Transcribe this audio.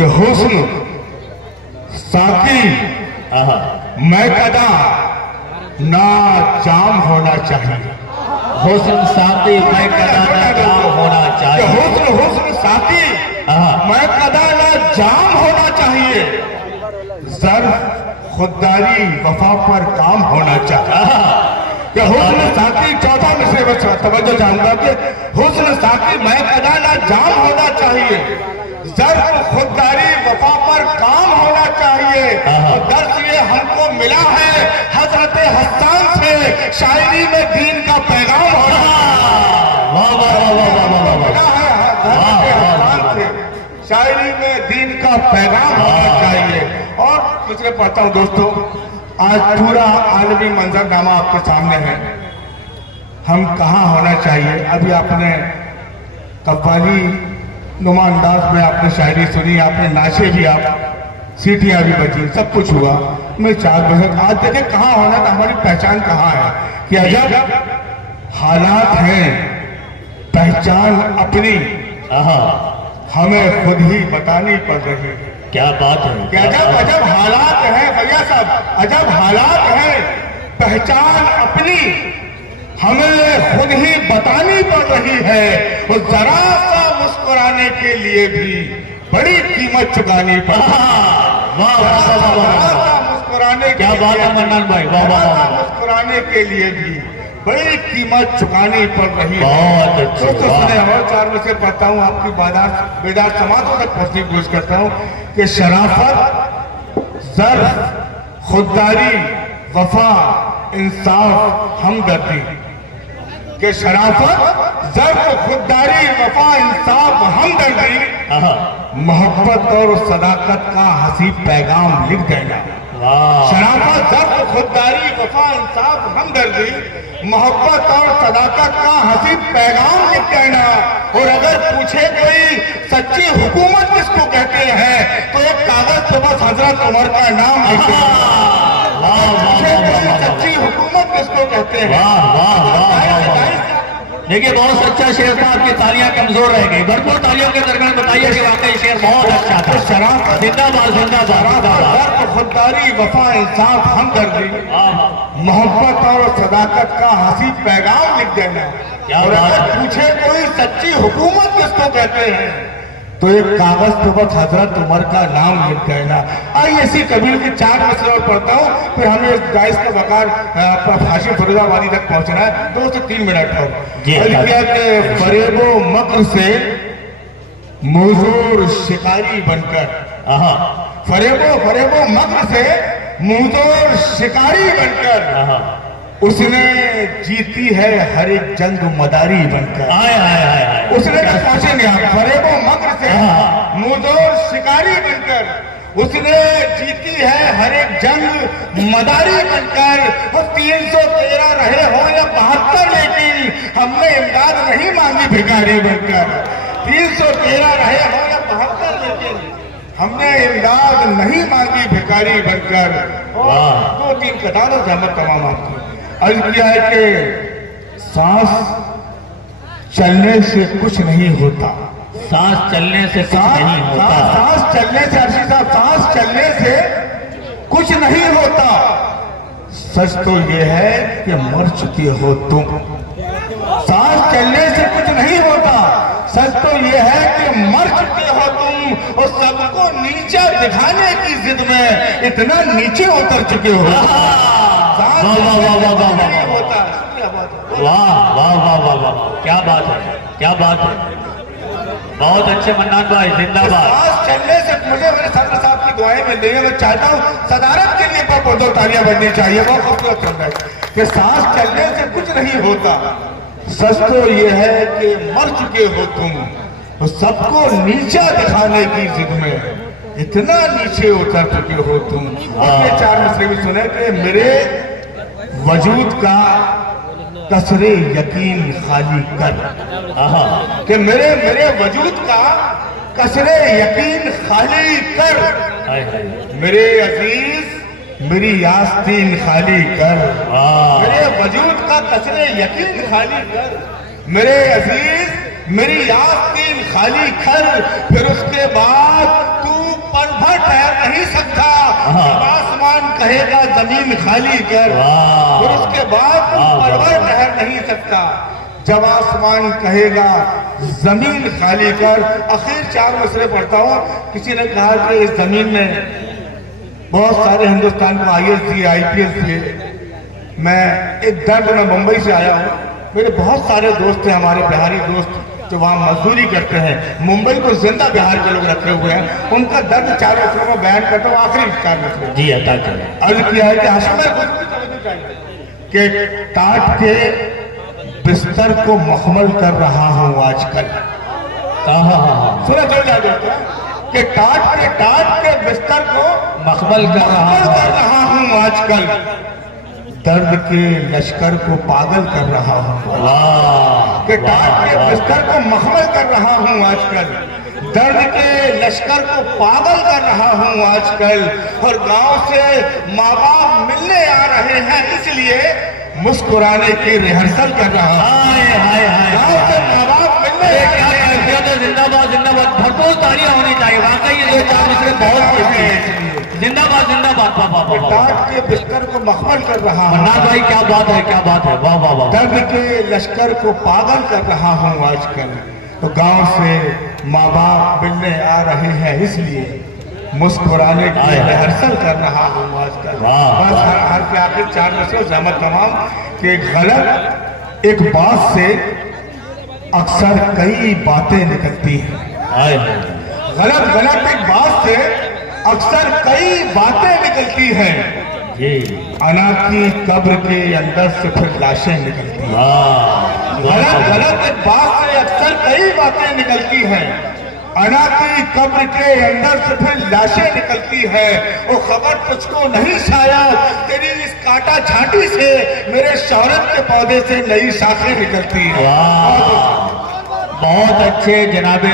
कि हुस्न साकी मैं कदा ना जाम होना चाहिए। हुस्न साकी मैं कदा ना जाम होना चाहिए। हुस्न साकी मैं कदा ना जाम होना चाहिए। ज़र्फ खुददारी वफा पर काम होना चाहिए। हुस्न साकी चौथा मिसरे में तवज्जो चाहूंगा कि हुस्न साकी मैं कदा ना जाम होना चाहिए। ज़र्फ खुददारी वफा पर काम होना चाहिए। और दर्स ये हमको मिला है हजरत हस्सान से, शायरी में दीन का पैगाम होना मिला है हजरत हस्सान से, शायरी में दीन का पैगाम होना चाहिए। और दूसरे पढ़ता हूँ दोस्तों, आज पूरा आलमी मंजरनामा आपके सामने है। हम कहाँ होना चाहिए। अभी आपने कव्वाली नुमा अंदाज में आपने शायरी सुनी, आपने नाचे भी, आप सीटियां भी बजी, सब कुछ हुआ। मैं 4 बजे आज देखे कहाँ होना था, हमारी पहचान कहाँ है कि अजब हालात हैं पहचान अपनी हमें खुद ही बतानी पड़ रही है। क्या बात है, कि अजब हालात हैं भैया साहब, अजब हालात हैं पहचान अपनी हमें खुद ही बतानी पड़ रही है। और जरा सा मुस्कुराने के लिए भी बड़ी कीमत चुकानी पड़ती है। मुस्कुराने क्या बात है मन्नान भाई, वाह वाह वाह। मुस्कुराने के लिए भी बड़ी कीमत चुकानी पड़ रही है। बहुत अच्छे, तो और 4 में से पढ़ता हूँ, आपकी बेदार समाजों तक पहुंचने की कोशिश करता हूँ कि शराफत, ज़र्फ, खुददारी, वफा, इंसाफ, हमदर्दी, कि शराफत, ज़र्फ, खुददारी, वफा, इंसाफ, हमदर्दी, मोहब्बत और सदाकत का हसीब पैगाम लिख देना। शराफत, ज़र्फ, खुददारी, वफा, इंसाफ, हमदर्दी, मोहब्बत और सदाकत का हसीब पैगाम लिख देना। और अगर पूछे कोई सच्ची हुकूमत किसको कहते हैं तो एक कागज पे बस हजरत उमर का नाम लिख देना। सच्ची हुकूमत किसको कहते हैं। देखिए बहुत अच्छा शेर था, आपकी तालियां कमजोर रह गई। भरपूर तालियों के दरमियान बताइए कि वाकई शेर बहुत अच्छा था। शराफत, जिंदाबाद जिंदाबाद। खुददारी, वफा, इंसाफ, हमदर्दी, मोहब्बत और सदाकत का हसीब पैगाम लिख देना। और अगर पूछे कोई सच्ची हुकूमत किसको कहते हैं तो एक कागज पे बस हजरत उमर का नाम लिख देना। आइए इसी कबील के 4 मसले और पढ़ता हूँ, फिर हमें इस गाइस का वकार हाशिम फिरोजाबादी तक पहुंचना है। 2 से 3 मिनट और लिखा के फरेबो मक्र से मुजूर शिकारी बनकर, फरेबो मक्र से मुजूर शिकारी बनकर उसने जीती है हर एक जंग मदारी बनकर। उसने पहुंचे नहीं आप, फरेबो मक्र से मुजूर शिकारी बनकर उसने जीती है हर एक जंग मदारी बनकर। वो 313 रहे हो या 72, लेकिन हमने इमदाद नहीं मांगी भिखारी बनकर। 313 रहे हो या 72, लेकिन हमने इमदाद नहीं मांगी भिखारी बनकर। 2-3 कतारों जहमत तमाम आपकी अर्ज किया है कि सांस चलने से कुछ नहीं होता। सांस चलने से कुछ नहीं होता। सांस चलने से, अर्शी साहब, सांस चलने से कुछ नहीं होता। सच तो ये है कि मर चुके हो तुम। सांस चलने से कुछ नहीं होता, सच तो ये है कि मर चुके हो तुम। और सबको नीचा दिखाने की जिद में इतना नीचे उतर चुके हो। वाह वाह वाह वाह वाह, क्या बात है, क्या बात है। बहुत अच्छे मन्नान भाई, जिंदाबाद। सांस चलने से मुझे मेरे सदर साहब की दुआएं मिल रही है। मैं चाहता हूँ सदारत के लिए पर 2 तालियां बननी चाहिए। बहुत खूबसूरत चल रहा है कि सांस चलने से कुछ नहीं होता, सच तो ये है कि मर चुके हो तुम। तो सबको नीचा दिखाने की जिद में इतना नीचे उतर चुके हो तुम। अपने 4 मसले भी सुने कि मेरे वजूद का कसरे यकीन खाली कर, कि मेरे वजूद का कसरे यकीन खाली कर। मेरे अजीज मेरी आस्तीन खाली कर। मेरे वजूद का कसरे यकीन खाली कर। मेरे अजीज मेरी आस्तीन खाली कर। फिर उसके बाद तू जब आसमान कहेगा जमीन खाली कर, वाह। फिर उसके बाद वाह, परवर वाह। ठहर नहीं सकता। जब आसमान कहेगा जमीन खाली कर। आखिर 4 मसले पढ़ता हूँ। किसी ने कहा कि इस जमीन में बहुत सारे हिंदुस्तान को IAS दिए, IPS दिए। मैं एक दर्द में मुंबई से आया हूँ। मेरे बहुत सारे दोस्त हैं, हमारे बिहारी दोस्त जो वहाँ मजदूरी करते हैं। मुंबई को जिंदा बिहार के लोग रखे हुए हैं। उनका दर्द 4 मसलों में बयान करता हूँ। आखिरी 4 मसले जी अता करें। अर्ज किया है कि हाशिम भाई कुछ भी समझनी चाहिए कि टाट के बिस्तर को मखमल कर रहा हूँ आजकल। सुना चल जाए कि टाट के बिस्तर को मखमल कर रहा हूँ आजकल। दर्द के लश्कर को पागल कर रहा हूँ। वाह कि टाट के बिस्तर को मखमल कर रहा हूँ आजकल। दर्द के लश्कर को पागल कर रहा हूँ आजकल। और गांव से माँ बाप मिलने आ रहे हैं, इसलिए मुस्कुराने की रिहर्सल कर रहा हूँ। हाय हाय हाय गांव से माँ बाप मिलने आ रहे हैं। जिंदाबाद जिंदाबाद, भरपूर तालियां होनी चाहिए। वाकई ये 4 मसले बहुत कीमती हैं। जिंदाबाद जिंदाबाद। वाह। टाट के बिस्तर को मखमल कर रहा हूँ। मन्नाथ भाई क्या बात है, क्या बात है। वाह वाह वाह। दर्द के लश्कर को पागल कर रहा हूँ आजकल। तो गांव से माँ बाप मिलने आ रहे हैं, इसलिए मुस्कुराने की रिहर्सल कर रहा हूँ आजकल। बस हर के आखिर 4 मसले जहमत तमाम कि गलत एक बात से अक्सर कई बातें निकलती हैं। गलत एक बात से अक्सर कई बातें निकलती हैं। अना की कब्र के अंदर से फिर लाशें निकलती हैं। गलत एक बात से अक्सर कई बातें निकलती हैं। अना की कब्र के अंदर से फिर लाशें निकलती है। वो खबर तुझको नहीं शायद, तेरी इस काटा छाटी से मेरे शौहरत के पौधे से नई शाखें निकलती है। बहुत अच्छे जनाबे।